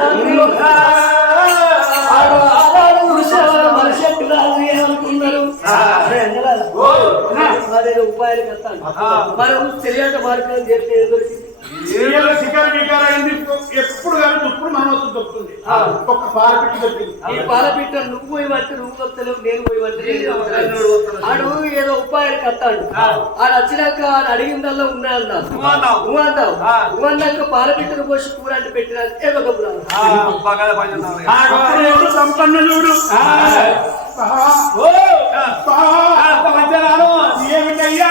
మాంసాలు తింటారు. ఆడ- ఆడాడు పురుషుల ఏదో అయింది ఎప్పుడు కానీ దుప్పుడు మనం వస్తుంది దొరుకుతుంది. ఒక్క పాల పెట్టి దొరికింది. ఈ పాలపిట్ట నువ్వు పోయి నువ్వు వస్తలేవు నేను పోయి పట్టి ఆడు ఏదో ఉపాయం కట్టాడు ఆడు వచ్చినాక ఆడు అడిగిందల్లా ఉన్నా అన్నావు. నువ్వు అన్నావు. నువ్వు అన్నాక పాలపిట్టను పోసి కూర అంటే పెట్టినా ఏదో సంపన్నుడు ఏమిటయ్యా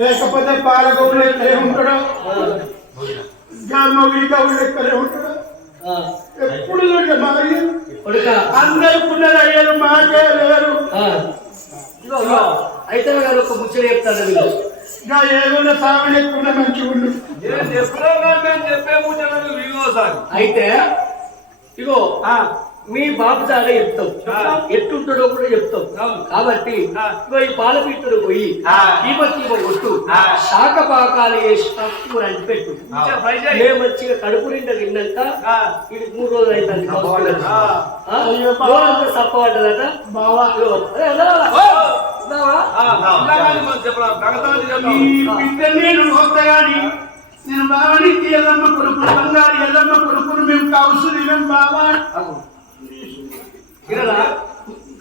లేకపోతే పాలగౌడు ఎక్కడే ఉంటాడు జామగిరి గౌడు ఎక్కడే ఉంటాడు ఆ, ఎప్పుడు చూడండి మాయ కొడుకా అందరు పుణ్యలు అయ్యారు మాకే లేరు. అయితే గారు ఒక ముచ్చట చెప్తాను మీరు ఇంకా ఏదైనా సాగులు ఎక్కువ మంచిగా ఉండు. అయితే ఇగో మీ బాబు చాలా చెప్తాం ఎట్టుంటాడో కూడా చెప్తాం కాబట్టి ఈ పాలపీటలు పోయి కీమ కొట్టు శాఖ పాకాలు వేసి తక్కువ అని పెట్టు. ఏ మంచిగా కడుపు నిండా తిన్నాక ఇది మూడు రోజులు అవుతుంది సప్పబడ్డదట నేను నేను బావని ఎల్లమ్మ కొడుకు బంగారు ఎల్లమ్మ కొడుకును మేము కావచ్చు మేము బావా? అగు. వినరా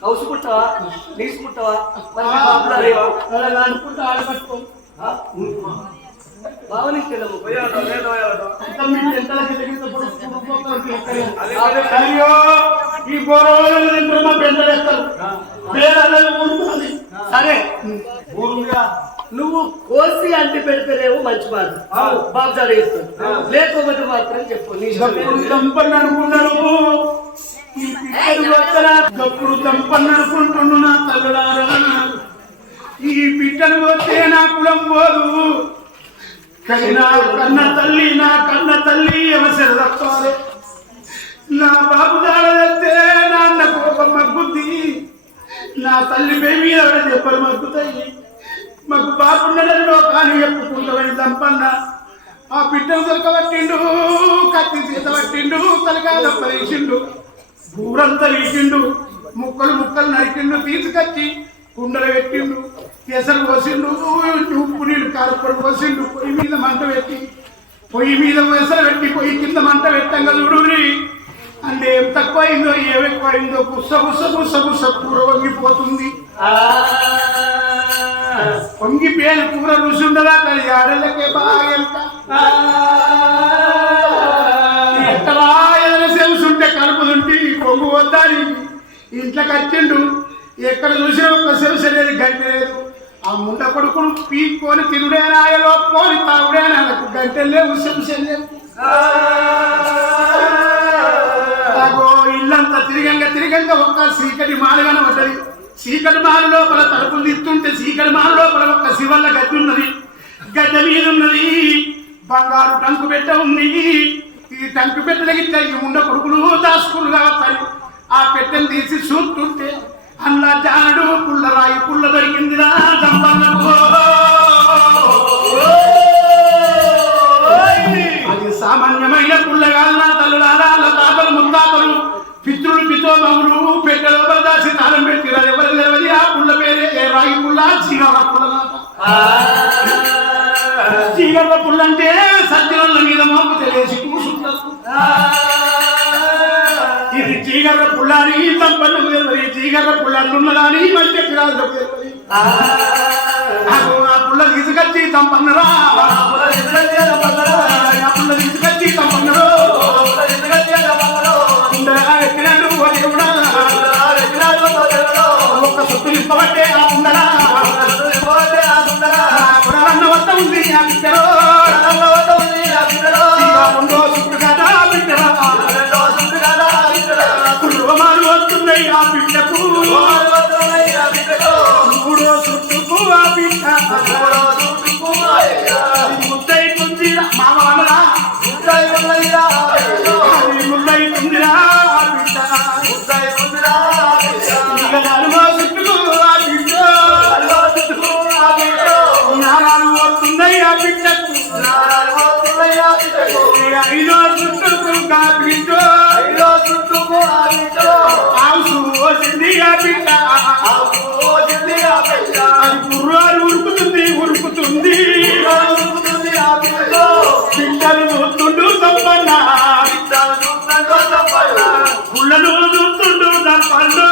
కౌసు పుట్టవా? నీసు పుట్టవా? మరి మీ బాబులా రేపు అలా అనుకుంటా ఆడపట్టుకో బావని తెలము అంతా మీ చెంతల కింద కింద పడుకుంటూ పోతారు ఎక్కడే. అయ్యో ఈ గొడవలు తింటారు మా పెద్దలు ఎక్కరు పేరు ఊరుతుంది సరే. నువ్వు కోసి అంటి పెడితేనేమో మంచి మాట బాబు జాడ లేకపోతే మాత్రం చెప్పు నీ ఇష్టం. గప్పుడు చంపని అనుకున్నారు ఈ పిట్టలు వచ్చరా గప్పుడు చంపని అనుకుంటున్నా నా తల్లులారా. ఈ బిడ్డను వస్తే నా కులం పోదు. కానీ నా కన్న తల్లి నా కన్న తల్లి ఎవసరి రక్తాలు నా బాబు దాడతే నాన్న కోపం మగ్గుద్ది. నా తల్లి మీద కూడా దెబ్బలు మగ్గుతాయి? మాకు బాగుండడం లోకాన్ని చెప్పుకుంటామని చంపన్న ఆ బిడ్డను దొరకబట్టిండు కత్తి తీత పట్టిండు తలకాయ ఊరంతా వీసిండు. ముక్కలు ముక్కలు నరికిండు తీసుకొచ్చి కుండలు పెట్టిండు. కేసరు పోసిండు ఉప్పు నీళ్ళు కారపొడి పోసిండు పొయ్యి మీద మంట పెట్టి పొయ్యి మీద ఎసరు పెట్టి పొయ్యి కింద మంట పెట్టంగా చూడుని అంటే ఏం తక్కువైందో ఏం ఎక్కువైందో గుస్స గుస్స గుస్స గుస్స కూర వంగిపోతుంది. వంగి పేరు కూర రుచి ఉండదా కానీ ఆడళ్ళకే బాగా కలుపుతుంటే వద్దాలి. వద్దని ఇంట్లోకి వచ్చిండు ఎక్కడ చూసినా ఒక సెలవు సరేది గంట లేదు ఆ ముండ కొడుకును పీక్కొని తిరుడేనాయలో పోని తాగుడేనాయలకు గంటలు లేవు సెల్స్ లేవు ఇల్లంతా తిరిగంగా తిరిగంగా ఒక్క చీకటి మాలగానే పడ్డది చీకటి మాల లోపల తలుపులు తిత్తుంటే చీకటి మాల లోపల ఒక్క శివల్ల గట్టి ఉన్నది గడ్డ మీద ఉన్నది. బంగారు టంకు పెట్ట ఉంది ఈ ఇట్లా ఈ ఉండ కొడుకులు దాసుకులు కావాలి ఆ పెట్టెను తీసి చూస్తుంటే అల్లా జానడు పుల్లరాయి పుల్ల దొరికిందిరా సంపన్నకు అది సామాన్యమైన పుల్లగాల తల్లులారా తాతలు ముత్తాతలు పితృలు పితోమములు పెట్టెలో దాసి తాళం పెట్టిరా ఎవరు లేవది? ఆ పుల్ల పేరే ఏ రాయి పుల్ల? చీగల పుల్లనాట చీగల పుల్లంటే సజ్జల మీద మోపు తెలియసి కూసుంటారు ఇది చీగల పుల్లని సంపన్నం తెలియదు చీగల పుల్లన్నదని మధ్య పిరాలు తెలియదు నాకు ఆ పుల్ల తీసుకొచ్చి సంపన్నరా. పుల్ల తీసుకొచ్చి సంపన్నరు. ఎక్కినాడు దేవుడా ఒక్క సొత్తు నింపబట్టే వచ్చింది బిడ్డ అది గుర్రాలు ఉరుకుతుంది ఉరుకుతుంది బిడ్డలు చూస్తుండు తప్పన్న పుల్లలు చూస్తుండు తప్పండు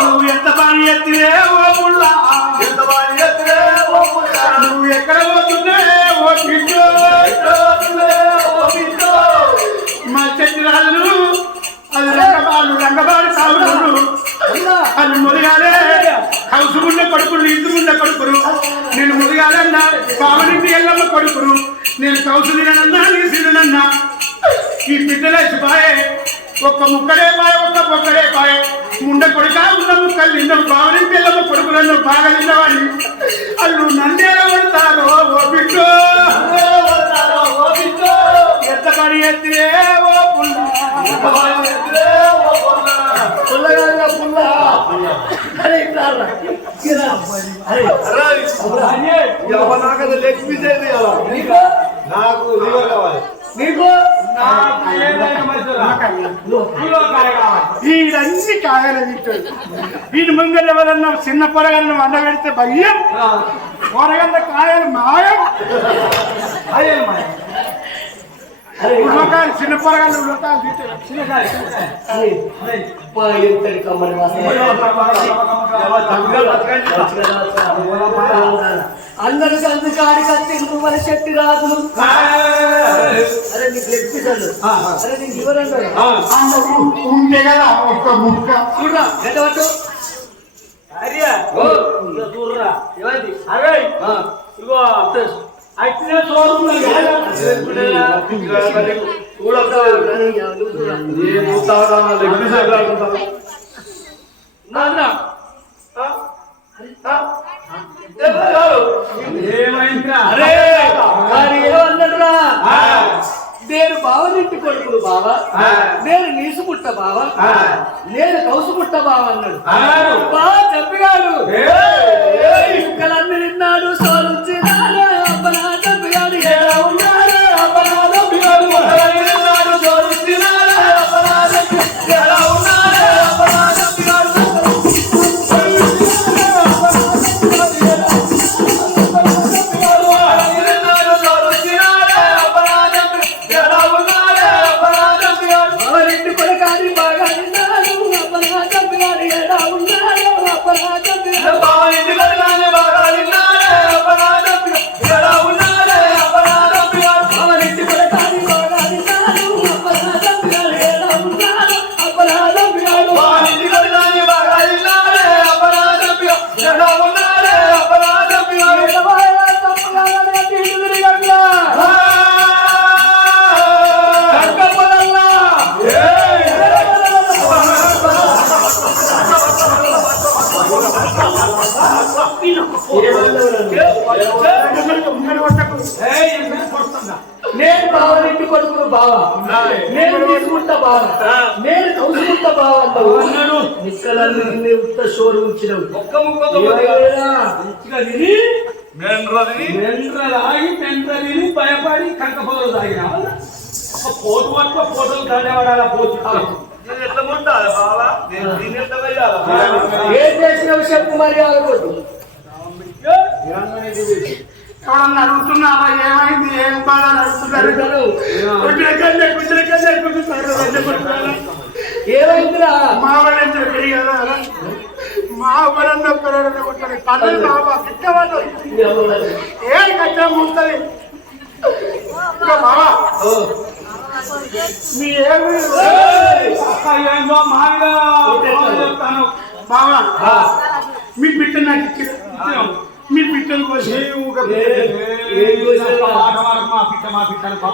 నువ్వు ఎంత పని ఎత్తివే కొడుకురు. నేను ముదిగాలన్నా పావనింటి ఎల్లమ్మ కొడుకురు. నేను కౌసు తిననన్నా నీ తిననన్నా ఈ బిడ్డలేసి పాయే ఒక్క ముక్కడే పాయ ఒక్క పొక్కడే పాయ. ముండ కొడుక ఉన్న ముక్కలు నిన్న పావనింటి ఎల్లమ్మ కొడుకులను బాగా తిన్నవాడిని వాళ్ళు నన్నేలా పడతారో ఓ బిడ్డో. ఎంత పని ఎత్తివే అరే నాకు లివర్ కావాలి నీకు వీడన్ని కాయలు తింటాడు వీడి ముందర ఎవరన్నా చిన్న పొరగలను వండ పెడితే భయం పొరగల్ల కాయలు మాయం ఉల్లకాయలు అరే ఎంతటి కమ్మని వాసన. అందరు సందు కాడి కత్తి మన చెట్టు రాదులు అరే నీకు లెగ్ పీస్ అల్లు. అరే నీకు అంటారు ఉంటే కదా ఒక్క ముక్క. చూడరా ఎంత పట్టు? ఓ, ఇక చూడరా ఆ, ఇగో ఏమన్నాడురా నేను బావనింటి కొడుకును బావా. నేను నీసు పుట్ట బావా. నేను కౌసు పుట్ట బావ అన్నాడు. బా చెప్పినాడు. కుక్కలన్నీ తిన్నాడు సోలుచ్చినాడు బావ. నిక్కలన్నీ నిన్నే ఉత్త షోరు ఉంచినావు. ఒక్క ముక్కతో? మంచిగా తిని మెండ్రలాగి మెండ్రలిని భయపడి కంక పొదలు తాగిన. ఒక పోటు పట్టుకో పోటలు దండేవాడాల పోతు ఏం చేసినావు చెప్పు మరి ఆగకూడదు ఎవరన్నా అడుగుతున్నారా ఏమైంది? ఏం బాధ అడుగుతున్నారు అడుగుతాను. కుదిరకండి కుదిరకండి కుదిరిస్తారు ఏమైందిరా? మావడంతో కదా? మావడంతో పెరగడం కొట్టాలి కళ్ళు బాబా తిట్టవాడు ఏ కట్టం ఉంటుంది ఓ, మీ ఏమి? అక్క ఏందో మాగా చెప్తాను. బావా మీ బిడ్డ నాకు ఇచ్చిన ఇచ్చాం. మీ బిడ్డలు కోసి.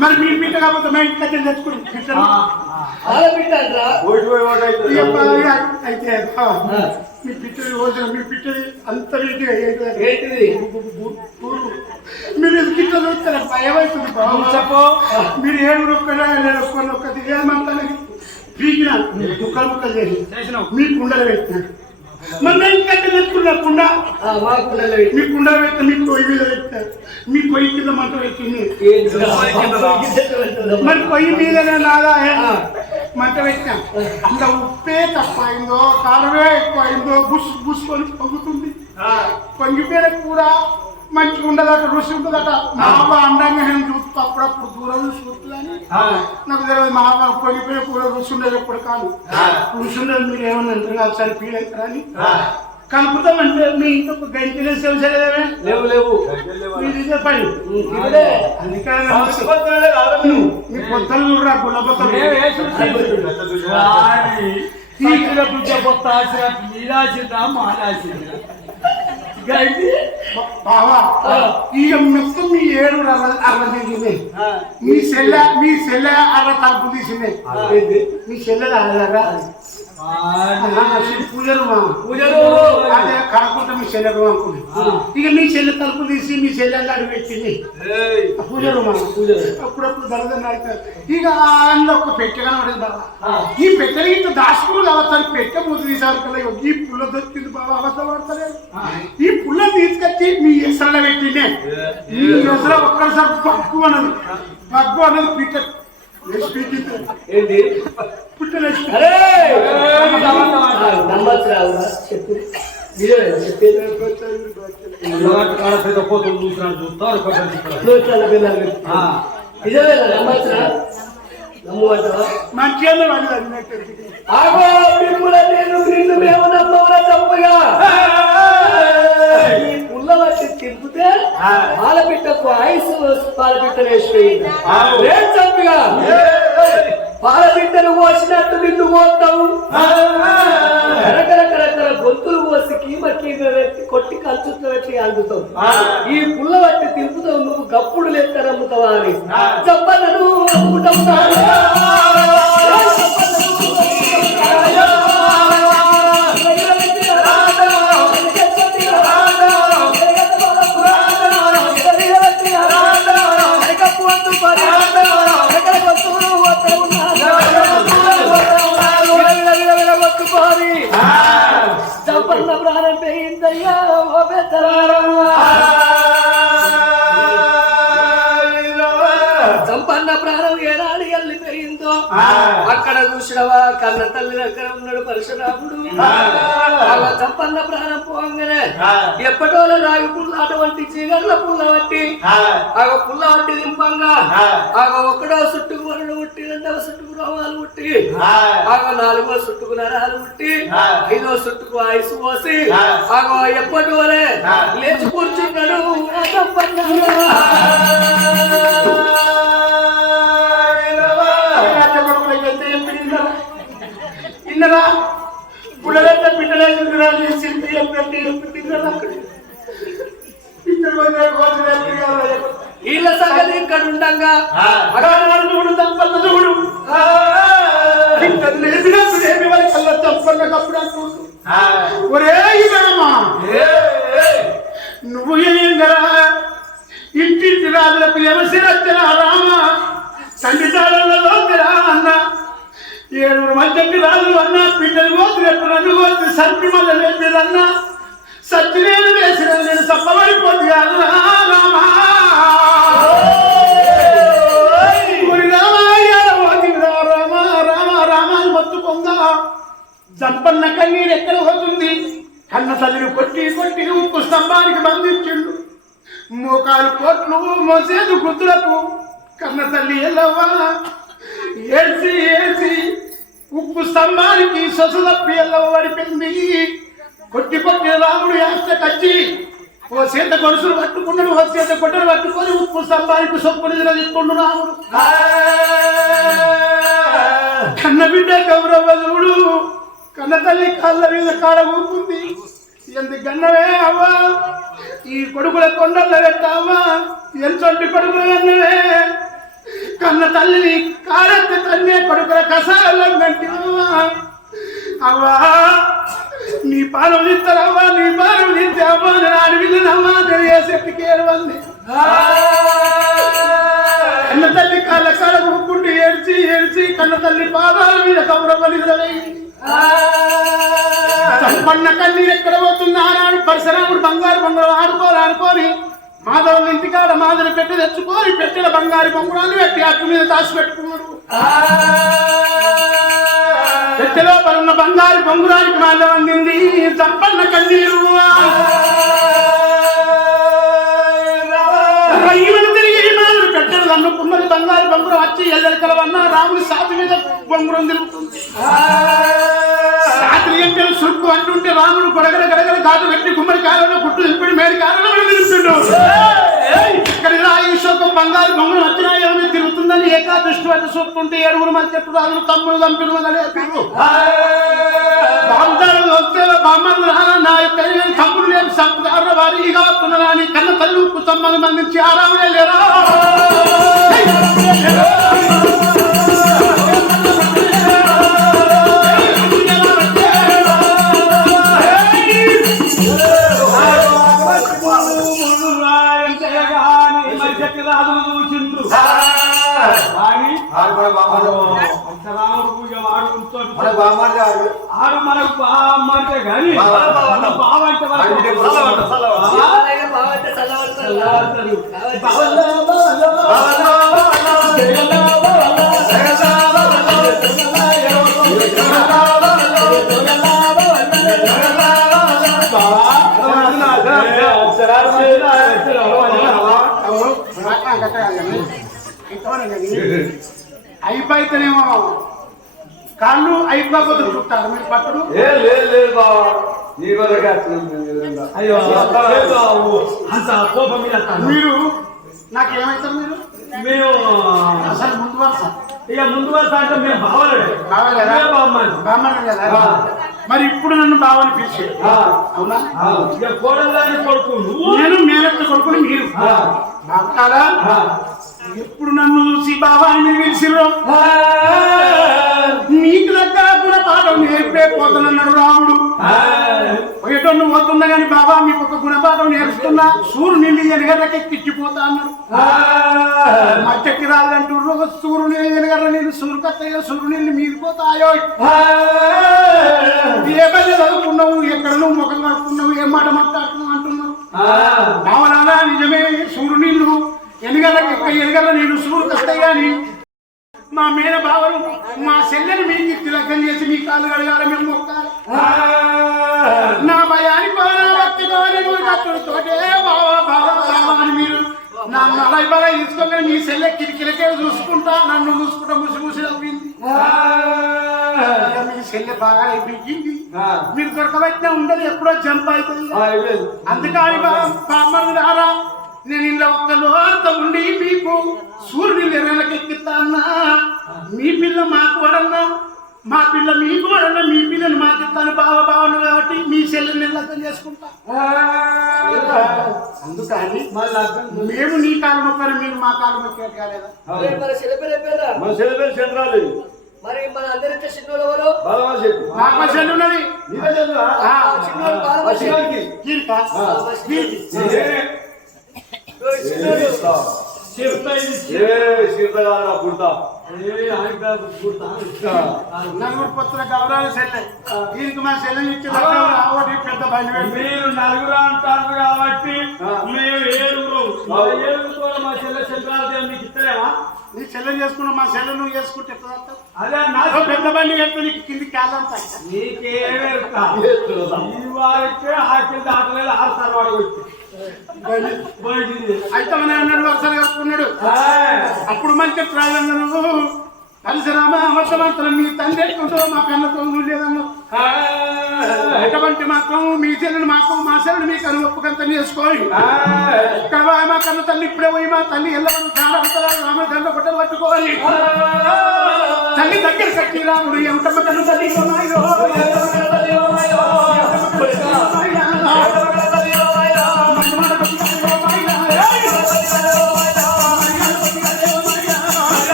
మరి మీ బిడ్డ కాకపోతే మా ఇంటి దగ్గర తెచ్చుకుని బాగా అయితే మీ పిట్టలు రోజున మీ పిట్టలు అంత నీట్గా మీరు గిట్ల చూస్తారు భయం అవుతుంది బాబు? మీరు ఏడు ఒక్కడా నేను ఒక్కళ్ళు ఒక్కటి ఏమంటాను పీకిన ముక్కలు ముక్కలు చేసి మీ కుండలు పెట్టిన మరి నేను కట్టి తెచ్చుకున్నా కుండ ఆ, మాకుండలే మీ కుండ పెట్టిన మీ పొయ్యి మీద పెట్టిన మీ పొయ్యి కింద మంట పెట్టింది. మరి పొయ్యి మీదనే లాగా ఆ. మంట పెట్టిన? అంత ఉప్పే అయిందో కారమే ఎక్కువ అయిందో బుస్ బుస్కొని పొంగుతుంది. పొంగిపోయిన కూర మంచిగా ఉండదట రుచి ఉంటుందట. మా అండంగా నేను చూస్తూ అప్పుడప్పుడు దూరం చూస్తుందని నాకు తెలియదు మా పొంగిపోయిన కూర రుచి ఉండేది ఎప్పుడు కాదు. రుచి ఉండదు మీరు ఏమన్నా అంటారు కాదు సరే ఫీల్ అవుతారని కలుపుతామంటే మీ ఇంకొక గంటలే సేవలేదేమే లేవు లేవు. మీరు ఇదే పని. అందుకని మీ పొత్తలు చూడరా బుద్ధ పొత్త. ఆశ బావా ఇక మొత్తం మీ ఏడు అర్ర తిరిగింది. మీ చెల్లె మీ చెల్లె అర్ర తలుపు తీసింది. మీ చెల్లె అర్ర పూజలు పూజలు. అదే కడకుంటే మీ చెల్లెలు అనుకుంది. ఇక మీ చెల్లె తలుపు తీసి మీ చెల్లె అడి పెట్టింది. పూజలు మా పూజలు. అప్పుడప్పుడు దళదం నడుస్తారు ఇక అందులో ఒక పెట్టె కనబడేది బాబా. ఈ పెట్టెలు ఇంత దాచుకుని కావచ్చు పెట్టె ముద్దు తీసారు కదా ఈ పుల్ల దొరికింది బాబా అబద్ధం పడతలేదు ఈ పుల్ల తీసుకొచ్చి మీ ఎసరలో పెట్టిండే ఈ ఎసర ఒక్కసారి పక్కు అన్నది. పక్కు అన్నది పిట్ట. ఏంటి? నమ్మచ్చు రావురా చెప్పు నిన్ను మేము నమ్మవురా తప్పుగా వచ్చి తిప్పితే పాలపిట్టకు ఐస్ పాలపిట్టలు వేసిపోయింది చంపిగా. పాలపిట్టను కోసినట్టు నిన్ను రకరకరకర గొంతులు కోసి కీమ కీమ పెట్టి కొట్టి కంచుతో పెట్టి అందుతావు ఈ పుల్ల పట్టి తిప్పుతావు నువ్వు గప్పుడు లెక్క నమ్ముతావా అని. చెప్పన్న పెయిందయ్యా ఓ సంపన్న అక్కడ చూసినవా కన్న తల్లి దగ్గర ఉన్నాడు పరశురాముడు. అలా సంపన్న ప్రాణం పోగానే ఎప్పటోల రాగి పుల్ల అటువంటి చీగర్ల పుల్ల పట్టి ఆగ పుల్ల పట్టి దింపంగా? ఆగ ఒకటో చుట్టుకు వరడు పుట్టి రెండవ చుట్టుకు రోమాలు పుట్టి ఆగ నాలుగో చుట్టుకు నరాలు పుట్టి ఐదో చుట్టుకు ఐసు పోసి ఆగ ఎప్పటోలే లేచి కూర్చున్నాడు. ఆ. ఇన్నరా పుల్లలంతా ఎప్పుడంటే తిన్నరా? పోతే వీళ్ళ సంగతి ఇక్కడ ఉండంగా. తప్పన్న చూడు. ఏమి వాళ్ళ కళ్ళ ఒరే నువ్వు ఏందరా ఇంటింటి రాజులకు ఎవసి రచ్చన రామ సంగీతాలలో అన్న. ఏడుగురు మంచి రాజు అన్న పిల్లలు పోతు రేపు నన్ను పోతు సంతి మళ్ళీ లేపిరన్న సత్యనేలు వేసిన నేను సప్పబడిపోతు కాదు రామా. జంపన్న కన్నీరు ఎక్కడ పోతుంది? కన్న తల్లిని కొట్టి కొట్టి ఉప్పు స్తంభానికి బంధించిండు. మోకాలు కోట్లు మోసేదు గుద్దులకు. కన్న తల్లి ఎల్లవ్వా ఏసి ఏసి ఉప్పు స్తంభానికి సొసలప్పి పిల్లవ పడిపోయింది కొట్టి కొట్టి రాముడు యాస్త కచ్చి ఓ సీత గొలుసులు పట్టుకున్నాడు ఓ చేత కొట్టలు పట్టుకొని ఉప్పు స్తంభానికి సొప్పుని తిప్పుండు రాముడు. కన్న బిడ్డ గౌరవదుడు కన్న తల్లి కాళ్ళ మీద కాడ ఊపుంది. ఎందుకు గన్నవే అవ్వా? ఈ కొడుకుల కొండల్లో పెట్టావా ఎంచొంటి కొడుకులు కన్నవే కన్న తల్లిని కారెత్త తన్నే కొడుకుల కసాలలో కంటివా. అవ్వా నీ పాలు తిత్తరవ్వా నీ పాలు తిత్తావా నేను అడవిల్లనమ్మా నేను ఏ చెట్టుకి ఏడవంది. కన్న తల్లి కాళ్ళ కాళ్ళ ఊపుకుంటూ ఏడ్చి ఏడ్చి కన్న తల్లి పాదాల మీద కౌరవలి సంపన్న కన్నీరు ఎక్కడ పోతుంది ఆనాడు పరశురాముడు బంగారు బొంగరం ఆడుకోరు ఆడుకొని మాధవ ఇంటికాడ మాదిరి పెట్టి తెచ్చుకొని పెట్టిన బంగారు బొంగరాన్ని పెట్టి అట్టు మీద దాచి పెట్టుకున్నాడు. పెట్టెలో పరున్న బంగారు బొంగురానికి మాధవ అందింది. సంపన్న కన్నీరు. ఈమెను అన్నుకున్నది బంగారు బొంగురం వచ్చి ఎల్లెలకలవన్న రాముని సాతి మీద బొంగురం తిరుగుతుంది. సాతి ఎంకలు సురుకు అంటుంటే రాముడు గొడగల గడగల దాటు పెట్టి గుమ్మడి కాలంలో గుట్టు దింపిడి మేడి కాలంలో నిలుస్తుండు ఇక్కడ ఇలా ఈ శోకం బంగారు బొమ్మలు వచ్చినా ఏమైనా తిరుగుతుందని ఏకాదృష్టి వద్ద చూస్తుంటే ఏడుగురు మంది చెట్టు రాజులు తమ్ముడు వస్తే బామ్మలు నా యొక్క తమ్ముడు లేని సంపుదారుల వారి వస్తున్నారా అని కన్న తల్లి ఉప్పు తమ్మని మందించి ఆ రాముడే లేరా మనిషికి రాజును చూసిండు వాడి రాముడు పూజ వాడు ఉంచుతాడు. మన బామ్మారి ఆడు. మనకు బామ్మంటే కానీ బావ. మన బావ అంటే మనకు అంటే చల్లబడ్డ, చల్లబడ్డ. ఎవరైనా బాగుంటే చల్లబడతారు. చల్లబడతారు. అయిపోతేనేమో కాళ్ళు అయిపోతే చుట్టారు మీరు పట్టుడు. ఏ లేదు లేదు బావ నీ కొరకే వచ్చింది అయ్యో బాబు, అంత కోపం మీద అంటాను. మీరు నాకు ఏమవుతారు మీరు? మేము అసలు ముందు వరుస. ఇక ముందు వరుస అంటే మేము బావలే బావలేదా? మేము బామ్మని. బ్రాహ్మణులు కదా. మరి ఇప్పుడు నన్ను బావని పిలిచి. ఆ. అవునా? ఇక కోడల్లాని కొడుకు. నువ్వు? నేను మేనత్త కొడుకుని మీరు ఆ. ఎప్పుడు నన్ను చూసి బాబా అని మీరు పిలిచిర్రు నీకు దగ్గర కూడా పాఠం నేర్పే పోతానన్నాడు రాముడు. పోయేటోళ్ళు పోతున్నా కానీ బాబా మీకు ఒక గుణపాఠం నేర్చుకున్నా. సూర్యుడు నిన్ను ఎనగడకి ఎక్కిచ్చిపోతా అన్నాడు. మట్టెక్కి రాలంటారు సూర్యుని ఎనగడ నేను సూర్యుడు కత్తయ్యో సూర్యుడు నీళ్ళు మీరిపోతాయో. ఏ పని చదువుకున్నావు? ఎక్కడ నువ్వు ముఖం కడుక్కున్నావు? ఏం మాట మాట్లాడుతున్నావు? అంటున్నావు. భావనాలా నిజమే సూర్యుడు ఎనగడకి ఎనగడ నేను సూర్యుడు కత్తయ్య అని మా మేన బావలు మా చెల్లెని మీకు తిలకం చేసి మీ కాళ్ళు కడగాలి మేము మొక్కాలి. నా భయానికి తోటే బావా బావా బావా అని మీరు నా నలై బలై తీసుకోగానే మీ చెల్లె కిరికిలకే చూసుకుంటా నన్ను చూసుకుంటా ముసి ముసి నవ్వింది మీ చెల్లె బాగా ఆ. మీరు దొరకబట్టినా ఉండదు ఎప్పుడో జంప్ అవుతుంది. అందుకని బామ్మలు రారా నేను ఇలా ఒక్క లోత ఉండి మీకు సూర్యుని ఎర్రలకెక్కిస్తానా మీ పిల్ల మాకు వడన్నా మా పిల్ల మీకు వడన్నా మీ పిల్లని మాకు ఇస్తాను బావ బావను కాబట్టి మీ చెల్లెని లెక్క చేసుకుంటా. అందుకని. మేము నీ కాలు మొక్కలు మీరు మా కాలు మొక్కేది కాలేదా? మరి మన చంద్రాలు. మరి మన అందరికీ చిన్నోడు ఎవరు? ఉన్నది. నీదే నలుగురు పొత్తుల గౌరవ సెల్లె దీనికి మా సెల్లె ఇచ్చి ఒకటి పెద్ద బండి మీరు నలుగురు అంటారు కాబట్టి మేము ఏడుగురు మా ఏడుగురు మా చెల్లె శంకరాదేవి మీకు ఇస్తలేమా నీ చెల్లెలు చేసుకున్నా మా చెల్లెలు నువ్వు చేసుకుంటే అదే ఓ నా పెద్ద బండి కడితే నీకు కింది క్యాలంతా నీకేమెరుక? ఈ కింద ఆకిల్ ఆరు సార్ వాడు వచ్చి అయితే మన అన్నాడు వరుసలు కట్టుకున్నాడు. అప్పుడు మంచి ప్రాణంలో కలిసి రామ అమర్థమంతరం మీ తండ్రి ఎట్లుంటో మా కన్నతో లేదన్నా ఎటువంటి మాత్రం మీ చెల్లెని మాకు మా చెల్లెని మీకు అని ఒప్పుకంత చేసుకోండి ఆయ్. ఇక్కడ మా కన్న తల్లి ఇప్పుడే పోయి మా తల్లి ఎల్లవని చాలా రామ దండ గుట్టలు పట్టుకోవాలి తల్లి దగ్గర కట్టి రాముడు ఎంతమ్మ కన్న తల్లి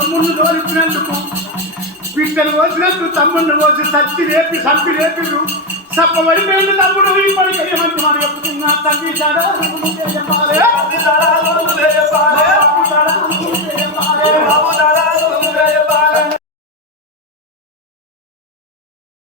తమ్ముళ్ళు తోలిపినందుకు బిడ్డలు వచ్చినట్టు తమ్ముళ్ళు పోసి సత్తి రేపి సత్తి లేపిడు సప్పబడి మేము తమ్ముడు ఇప్పటి చేయమంటే మనం చెప్తున్నా తల్లి